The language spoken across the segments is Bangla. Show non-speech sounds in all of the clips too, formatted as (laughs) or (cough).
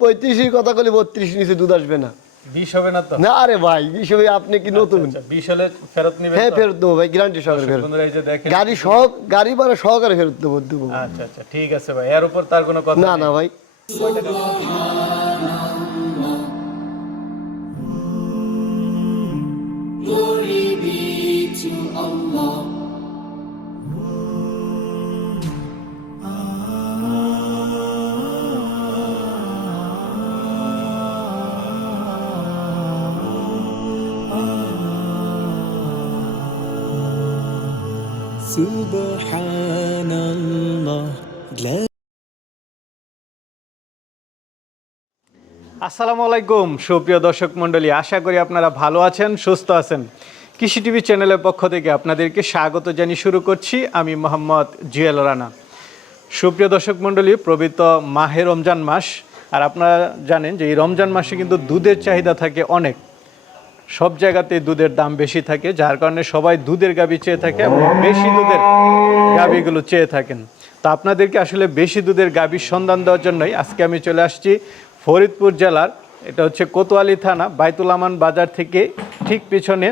পঁয়ত্রিশের কথা বলি বত্রিশ নিচে দুধ আসবে না। বিষ হবে না তো? না আরে ভাই বিষয় আপনি কি নতুন? আচ্ছা, বিষ হলে ফেরত নিবেন হ্যাঁ ফেরত দেবো ভাই গ্যারান্টি সহকারে ফেরত যে দেখেন গাড়ি সহ গাড়ি ভাড়া সহকারে ফেরত দেবো দেবো। আচ্ছা আচ্ছা ঠিক আছে ভাই এর উপর তার কোনো কথা না না ভাই। আসসালামু আলাইকুম, সুপ্রিয় দর্শক মণ্ডলী, আশা করি আপনারা ভালো আছেন, সুস্থ আছেন। কৃষি টিভি চ্যানেলের পক্ষ থেকে আপনাদেরকে স্বাগত জানিয়ে শুরু করছি আমি মোহাম্মদ জুয়েল রানা। সুপ্রিয় দর্শক মণ্ডলী প্রবৃত মাহে রমজান মাস, আর আপনারা জানেন যে এই রমজান মাসে কিন্তু দুধের চাহিদা থাকে অনেক। সব জায়গাতে দুধের দাম বেশি থাকে, যার কারণে সবাই দুধের গাবি চেয়ে থাকে এবং বেশি দুধের গাবিগুলো চেয়ে থাকেন। তো আপনাদেরকে আসলে বেশি দুধের গাবির সন্ধান দেওয়ার জন্যই আজকে আমি চলে আসছি ফরিদপুর জেলার, এটা হচ্ছে কোতোয়ালি থানা, বাইতুল আমান বাজার থেকে ঠিক পিছনে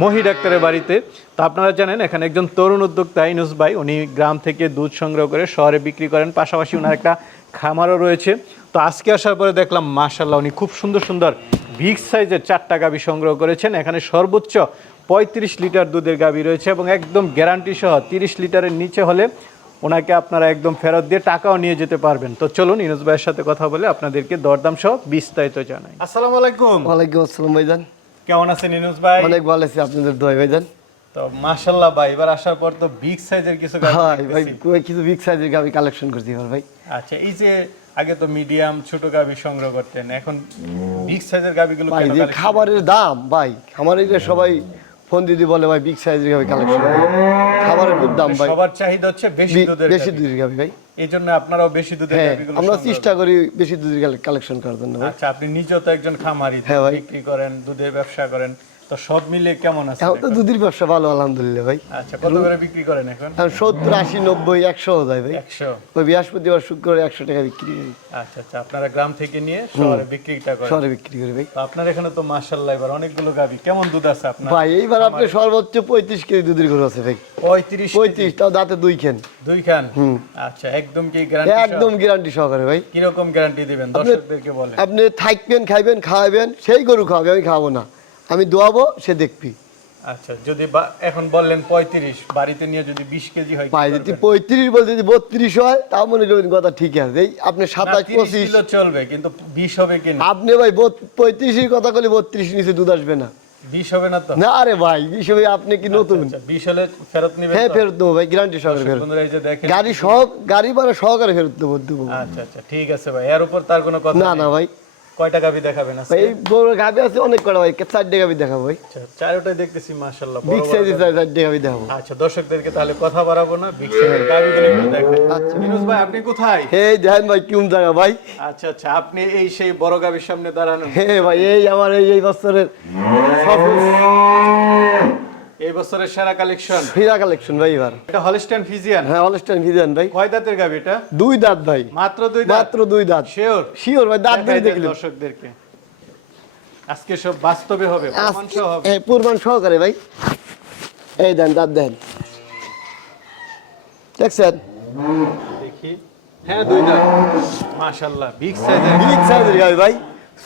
মহি ডাক্তারের বাড়িতে। তো আপনারা জানেন, এখানে একজন তরুণ উদ্যোক্তা ইনুস ভাই, উনি গ্রাম থেকে দুধ সংগ্রহ করে শহরে বিক্রি করেন, পাশাপাশি ওনার একটা খামারও রয়েছে। তো আজকে আসার পরে দেখলাম মাশাল্লাহ উনি খুব সুন্দর সুন্দর বিগ সাইজের চারটা গাভি সংগ্রহ করেছেন। এখানে সর্বোচ্চ পঁয়ত্রিশ লিটার দুধের গাভি রয়েছে এবং একদম গ্যারান্টি সহ তিরিশ লিটারের নিচে হলে ওনাকে আপনারা একদম ফেরত দিয়ে টাকাও নিয়ে যেতে পারবেন। তো চলুন ইনুস ভাইয়ের সাথে কথা বলে আপনাদেরকে দরদাম সহ বিস্তারিত জানাই। আসসালামু আলাইকুম। ওয়ালাইকুম আসসালাম ভাইজান। কেমন আছেন ইনুস ভাই? অনেক ভালো আছি আপনাদের দোয়াই ভাইজান। তো মাশাল্লাহ ভাই এবার আসার পর তো বিগ সাইজের কিছু গাভী ভাই ভাই কিছু বিগ সাইজের গাবি কালেকশন করছি এবার ভাই। আচ্ছা এই যে আগে তো মিডিয়াম ছোট গাভী সংগ্রহ করতেন। এখন বিগ সাইজের গাভীগুলো ভাই যে খাবারের দাম ভাই খামারে গিয়ে সবাই ফোন দিদি বলে ভাই বিগ সাইজের গাবি কালেকশন খাবারের খুব দাম ভাই। সবার চাহিদা হচ্ছে বেশি দুধের বেশি দুধের গাবি ভাই। এই জন্য আপনারাও বেশি দুধের হ্যাঁ গাভীগুলো আমরা চেষ্টা করি বেশি দুধের কালেকশন করার জন্য আচ্ছা আপনি নিজেও তো একজন খামারি হ্যাঁ বিক্রি করেন দুধের ব্যবসা করেন। তো সব মিলে কেমন আছে তো দুধের ব্যবসা ভালো আলহামদুলিল্লাহ ভাই। আচ্ছা কত করে বিক্রি করেন এখন? এখন সত্তর আশি নব্বই একশো যায় ভাই। একশো। ওই বৃহস্পতিবার শুক্রবার একশো টাকা বিক্রি করি। আচ্ছা আচ্ছা আপনারা গ্রাম থেকে নিয়ে শহরে বিক্রিটা করেন। শহরে বিক্রি করি ভাই। আপনার এখানে তো এবার অনেকগুলো কেমন দুধ আছে আপনার? ভাই এইবার আপনি সর্বোচ্চ পঁয়ত্রিশ কেজি দুধের গরু আছে ভাই। পঁয়ত্রিশ পঁয়ত্রিশ তাও দাঁতে দুই খেন। দুই খান? আচ্ছা একদম কি গ্যারান্টি একদম গ্যারান্টি সহকারে ভাই। কীরকম গ্যারান্টি দিবেন? দর্শকদেরকে বলেন। আপনি থাকবেন খাইবেন খাওয়াবেন সেই গরু খাওয়াবে আমি খাওয়াবো না। আমি দোয়াবো সে দেখবি। আচ্ছা যদি বা- এখন বললেন পঁয়ত্রিশ বাড়িতে নিয়ে যদি বিশ কেজি হয় যদি পঁয়ত্রিশ বলতে যদি বত্রিশ হয় তাও মনে করবেন কথা ঠিক আছে। এই আপনি সাতাশ পঁচিশ। চলবে কিন্তু বিশ হবে কি আপনি ভাই পঁয়ত্রিশের কথা বলে বত্রিশ নিচে দুধ আসবে না। বিশ হবে না তো? না আরে ভাই বিষয় আপনি কি নতুন? আচ্ছা, বিশ হলে ফেরত নিবেন হ্যাঁ ফেরত দেবো ভাই গ্যারান্টি সহকারে ফেরত। গাড়ি সহ গাড়ি ভাড়া সহকারে ফেরত দেবো দেবো। আচ্ছা আচ্ছা ঠিক আছে ভাই এর উপর তার কোনো কথা না না ভাই। কয়টা গাভী দেখাবেন আজকে? এই বড় গাবি আছে অনেক কটা ভাই চারটে গাবি দেখাবো ভাই। আচ্ছা চারোটাই দেখতেছি মাশাআল্লাহ বড় বিগ সাইজের। চারটে গাবি দেখাবো। আচ্ছা দর্শকদেরকে তাহলে কথা বাড়াবো না বিগ সাইজের গাভীগুলো একটু দেখাই। আচ্ছা। মিনুস ভাই আপনি কোথায়? হে দেখেন ভাই কিউম জায়গা ভাই? আচ্ছা আচ্ছা আপনি এই সেই বড় গাভীর সামনে দাঁড়ানো হে ভাই এই আমার এই এই বছরের সফল এই বছরের সেরা কালেকশন? ফিরা কালেকশন ভাই এবার। এটা হলিস্টাইন ফিজিয়ান হ্যাঁ অলস্টাইন ভিজান ভাই। কয় দাঁতের গাভী এটা? দুই দাঁত ভাই। মাত্র দুই দাঁত? মাত্র দুই দাঁত। শিওর শিওর ভাই দাঁত ধরে দেখলে দর্শকদেরকে। আজকে সব বাস্তবে হবে প্রমাণ সহ হবে। এই পূর্বান সহকারে ভাই। এই দেন দাঁত দেন। দেখছেন? দেখি। হ্যাঁ দুই দাঁত। মাশাআল্লাহ বিগ সাইজের বিগ সাইজের গাবি ভাই।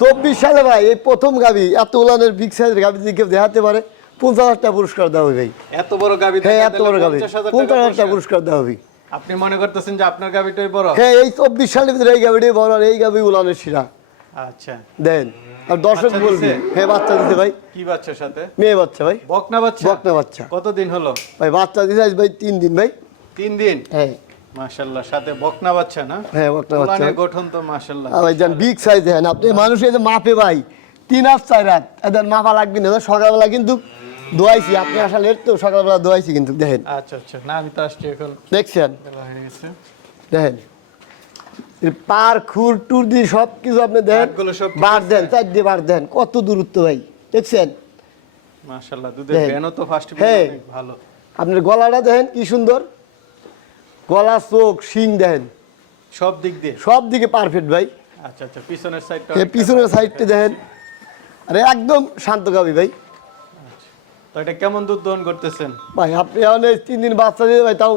চব্বিশ সালে ভাই এই প্রথম গাবি এত উলানের বিগ সাইজের গাবি যদি কেউ দেখাতে পারে পঞ্চাশ হাজার টাকা পুরস্কার দেওয়া হবে ভাই। এত বড় গাভী হ্যাঁ এত বড় গাবি। পঞ্চাশ হাজার টাকা পুরস্কার। দেওয়া হবে। আপনি মনে করতেছেন যে আপনার গাভীটাই বড়? হ্যাঁ এই চব্বিশ সালের ভিতরে এই গাবিটাই বড় আর এই গাবি উলানের শিরা। আচ্ছা। দেন আর দর্শক বলবি। হ্যাঁ বাচ্চা দিতে ভাই। কি বাচ্চার সাথে? মেয়ে বাচ্চা ভাই। বকনা বাচ্চা? বকনা বাচ্চা। কতদিন হলো? ভাই বাচ্চা দিতে আজ ভাই তিন দিন ভাই। তিন দিন? হ্যাঁ। মাশাআল্লাহ সাথে বকনা বাচ্চা না? হ্যাঁ বকনা বাচ্চা। গঠন তো মাশাআল্লাহ। আর ভাই যান বিগ সাইজ দেখেন আপনি মানুষ এই যে মাপে ভাই তিন হাত চার এদের মাপা লাগবে না সকালবেলা কিন্তু দোয়াইছি আপনি আসলে তো সকালবেলা দোয়াইছি কিন্তু দেখেন। আচ্ছা আচ্ছা। না আমি তো আসছি এখন। দেখছেন? দেখেন। পার খুর টুর দিয়ে সব কিছু আপনি দেন বার দেন চার দিয়ে বার দেন কত দূরত্ব ভাই দেখছেন? মাশাআল্লাহ দুধের। ব্যানও তো ফার্স্ট হ্যাঁ। ভালো। আপনার গলাটা দেখেন কি সুন্দর? গলা চোখ শিং দেখেন। সব দিক দিয়ে? সব দিকে পারফেক্ট ভাই। আচ্ছা আচ্ছা পিছনের সাইডটা পিছনের সাইডটা দেখেন। আরে একদম শান্ত গাবি ভাই। তো এটা কেমন দুধ দহন করতেছেন? ভাই আপনি এখন তিন দিন বাচ্চা দিয়ে ভাই তাও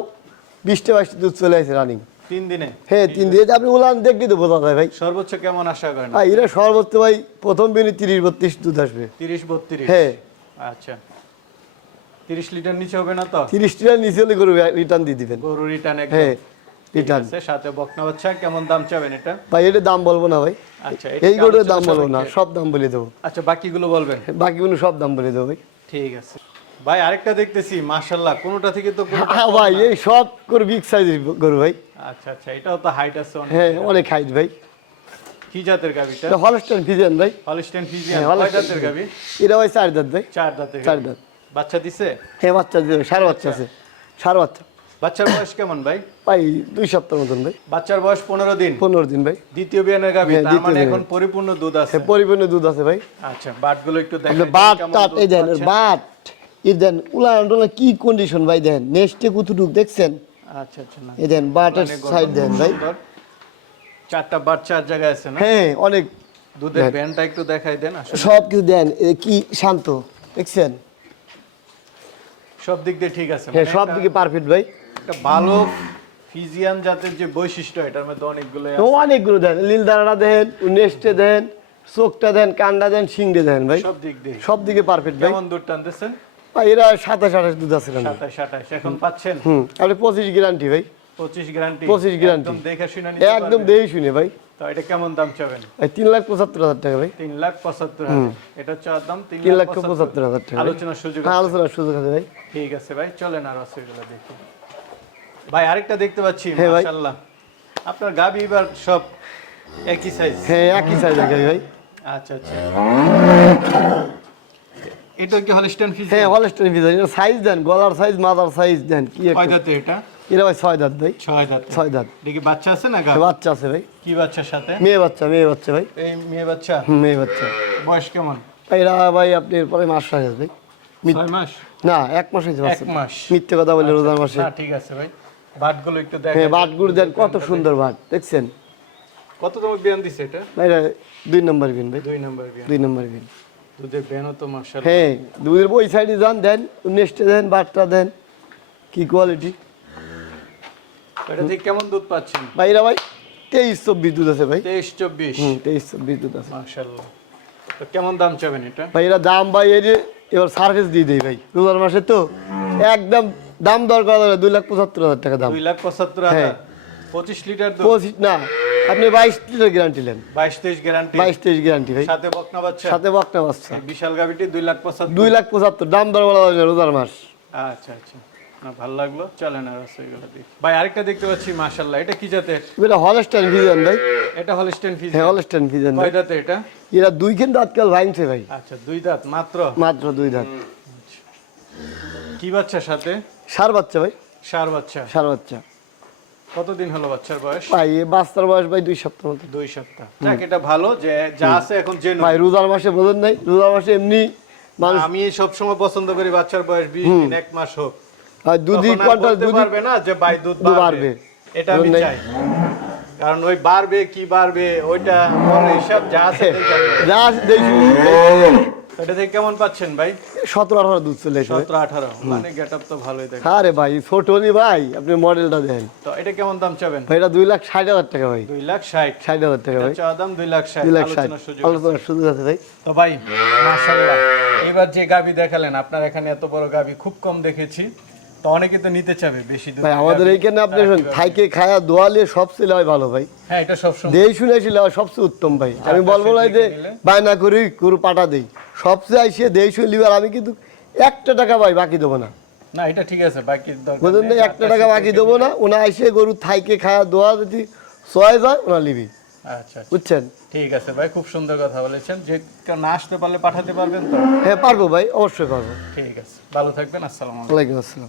বিশটা বাইশটা দুধ চলে আসে রানিং তিন দিনে? হ্যাঁ তিন দিয়ে আপনি উলান দেখবি তো বোঝা যায় ভাই। সর্বোচ্চ কেমন আশা করেন? ভাই এরা সর্বোচ্চ ভাই প্রথম দিনই তিরিশ বত্রিশ দুধ আসবে। তিরিশ বত্রিশ? হ্যাঁ। আচ্ছা। তিরিশ লিটার নিচে হবে না তো? তিরিশ টাকা নিচে হলে গরু রিটার্ন দিয়ে দিবেন। গরু রিটার্ন হ্যাঁ রিটার্ন সাথে বকনা বাচ্চা কেমন দাম চাবেন এটা? ভাই এটা দাম বলব না ভাই। আচ্ছা এই গরুর দাম বলব না সব দাম বলে দেবো। আচ্ছা বাকিগুলো বলবেন। বাকিগুলো সব দাম বলে দেবো ভাই। ঠিক আছে। ভাই আরেকটা দেখতেছি মাশাল্লাহ কোনোটা থেকে তো হ্যাঁ ভাই এই সব করে বিগ সাইজের গরু ভাই। আচ্ছা আচ্ছা এটাও তো হাইট আছে অনেক। হ্যাঁ অনেক হাইট ভাই। কি জাতের গাবিটা এটা? হলস্টাইন ফিজেন ভাই। হলিস্টেন ফিজিয়ান হ্যাঁ, কয় জাতের গাবি? এটা ভাই চার দাঁত ভাই। চার দাঁতের চার গাবি। দাঁত। বাচ্চা দিছে? হ্যাঁ বাচ্চা দিছে সার বাচ্চা আছে। সার বাচ্চা। বাচ্চার বয়স কেমন ভাই? ভাই দুই সপ্তাহ মতন ভাই। বাচ্চার বয়স পনেরো দিন? পনেরো দিন ভাই। দ্বিতীয় বিয়ানের গাবি হ্যাঁ, তার মানে এখন পরিপূর্ণ দুধ আছে। হ্যাঁ পরিপূর্ণ দুধ আছে ভাই। আচ্ছা বাটগুলো একটু দেখেন বাট টাট এই দেন বাট এই দেন উলান টোলা কি কন্ডিশন ভাই দেন? নেক্সটে কুতুটুক দেখছেন? আচ্ছা আচ্ছা না। এই দেন বাটের মানে সাইড দেন ভাই। চারটা বাট চার জায়গায় আছে না? হ্যাঁ অনেক। দুধের দেন। ব্যান্ডটা একটু দেখাই দেন সব কিছু দেন কি শান্ত দেখছেন? সব দিক দিয়ে ঠিক আছে। হ্যাঁ মানে সব দিকে পারফেক্ট ভাই। একটা ভালো ফিজিয়ান জাতের যে বৈশিষ্ট্য এটার মধ্যে অনেকগুলো। অনেকগুলো দেন লীল দেন নেক্সটে দেন চোখটা দেন কান্ডা দেন শিংড়ে দেন ভাই। সব দিক দিয়ে। সব দিকে পারফেক্ট ভাই। কেমন দুধ টানতেছেন? ভাই এরা সাতাশ আঠাশ দুধ আছে না সাতাশ আঠাশ এখন পাচ্ছেন? হুম আপনি পঁচিশ গ্যারান্টি ভাই। পঁচিশ গ্যারান্টি 25 guarantee। একদম দেখে শুনে একদম। শুনে ভাই। তো এটা কেমন দাম চাবেন? তিন লাখ পঁচাত্তর হাজার টাকা ভাই। তিন লাখ পঁচাত্তর হাজার। এটা চার দাম তিন লাখ পঁচাত্তর হাজার টাকা। আলোচনার সুযোগ হ্যাঁ আছে। আলোচনার সুযোগ আছে ভাই। ঠিক আছে ভাই চলেন আর রসগোল্লা দেখি। ভাই আরেকটা দেখতে পাচ্ছি হ্যাঁ। মাশাআল্লাহ। আপনার গাবি এবার সব একই সাইজ হ্যাঁ একই সাইজ আছে ভাই। আচ্ছা আচ্ছা। এটা কি হলিস্টান ফিজ হ্যাঁ হলস্টেন ফিজ এটা সাইজ দেন গলার সাইজ মাথার সাইজ দেন কি কয় দাঁতে এটা? এটা ভাই ছয় দাঁত ভাই। ছয় দাঁত। ছয় দাঁত। দেখি বাচ্চা আছে না হ্যাঁ, গাব বাচ্চা আছে ভাই। কি বাচ্চার সাথে? মেয়ে বাচ্চা মেয়ে বাচ্চা ভাই। এই মেয়ে বাচ্চা? মেয়ে বাচ্চা। বয়স কেমন? এরা ভাই আপনি এরপরে মাস হয়ে ভাই। মিথ- ছয় মাস? না এক মাস হয়েছে এক মাস। মিথ্যে কথা বলে রোজার মাসে। না ঠিক আছে ভাই। বাটগুলো একটু দেখ হ্যাঁ দেন কত সুন্দর বাট দেখছেন? কত তোমার বিয়ান দিছে এটা? এটা দুই নম্বর ভাই। দুই নম্বর বিয়ান দুই নম্বর দুধের বিয়ানও তো মার্শাল হ্যাঁ দুধের ওই সাইডে যান দেন নেক্সটে দেন বাটটা দেন কি কোয়ালিটি এটা থেকে কেমন দুধ পাচ্ছেন? ভাই এরা ভাই তেইশ চব্বিশ দুধ আছে ভাই। তেইশ চব্বিশ। তেইশ চব্বিশ দুধ আছে। মার্শাল্লাহ তো কেমন দাম চাবেন এটা? ভাই এরা দাম ভাই যে এবার সার্ভিস দিয়ে দেয় ভাই। রোজার মাসে তো একদম দাম দর করা যাবে দুই লাখ পঁচাত্তর হাজার টাকা দাম। দুই লাখ পঁচাত্তর হ্যাঁ। হাজার পঁচিশ লিটার পঁচিশ না আপনি বাইশ লিটার গ্যারান্টি নেন। বাইশ তেইশ গ্যারান্টি বাইশ তেইশ গ্যারান্টি ভাই। সাথে বকনা বাচ্চা? সাথে বকনা বাচ্চা। বিশাল গাবিটি দুই লাখ পঁচাত্তর। দুই লাখ পঁচাত্তর দাম দর বলা যাবে রোজার মাস। আচ্ছা আচ্ছা। ভালো লাগল। চলেন আর রসগোল্লা দেখি। ভাই আরেকটা দেখতে পাচ্ছি এটা কি জাতের? এটা হলস্টাইন ভিজন ভাই। এটা হ্যাঁ হলস্টাইন ভিজন কয় দাঁতে এটা? এরা দুই খেন দাঁত কাল ভাঙছে ভাই। আচ্ছা দুই দাঁত মাত্র? মাত্র দুই দাঁত। কি বাচ্চার সাথে? সার বাচ্চা ভাই। সার বাচ্চা। সার বাচ্চা। কতদিন হলো বাচ্চার বয়স? ভাই বাচ্চার বয়স ভাই দুই সপ্তাহ মতো। দুই সপ্তাহ। যাক এটা ভালো যে যা আছে এখন যে ভাই রোজার মাসে বোঝেন নাই রোজার মাসে এমনি আমি সব সময় পছন্দ করি বাচ্চার বয়স বিশ দিন এক মাস হোক। আর কোয়ান্টাল বলতে দুধি পারবে না যে ভাই দুধ বাড়বে। এটা আমি চাই। কারণ ওই বাড়বে কি বাড়বে ওইটা পরে হিসাব যা আছে (laughs) যা আছে দেখি এটা থেকে কেমন পাচ্ছেন ভাই? দুধ চলে মানে তো ভালোই দেখে আরে ভাই ছোটনি ভাই আপনি মডেলটা তো এটা কেমন দাম চাবেন? ভাই এটা দুই লাখ ষাট হাজার টাকা ভাই। লাখ হাজার টাকা ভাই। দাম লাখ ষাট। দুই লাখ ষাট। আলোচনার সুযোগ আলোচনার সুযোগ আছে ভাই। তো ভাই মাশাআল্লাহ। এবার যে গাবি দেখালেন আপনার এখানে এত বড় গাবি খুব কম দেখেছি। তো অনেকে তো নিতে চাবে বেশি ভাই আমাদের এইখানে আপনি থাইকে খায়া দোয়ালে সব ভালো ভাই। হ্যাঁ এটা সব দেই শুনে সবচেয়ে উত্তম ভাই। আমি বলব না যে বায়না করি গরু পাটা দেই। সবচেয়ে আইসে দেই শুনে লিবার আমি কিন্তু একটা টাকা ভাই বাকি দেবো না। না এটা ঠিক আছে বাকি বুঝলেন। না একটা টাকা বাকি দেবো না ওনা আইসে গরু থাইকে খায়া দোয়া যদি ছয় যায় ওনা লিবি। আচ্ছা আচ্ছা। বুঝছেন? ঠিক আছে ভাই খুব সুন্দর কথা বলেছেন। যে না আসতে পারলে পাঠাতে পারবেন তো? হ্যাঁ পারব ভাই অবশ্যই পারব। ঠিক আছে ভালো থাকবেন আসসালামু আলাইকুম। আসসালাম।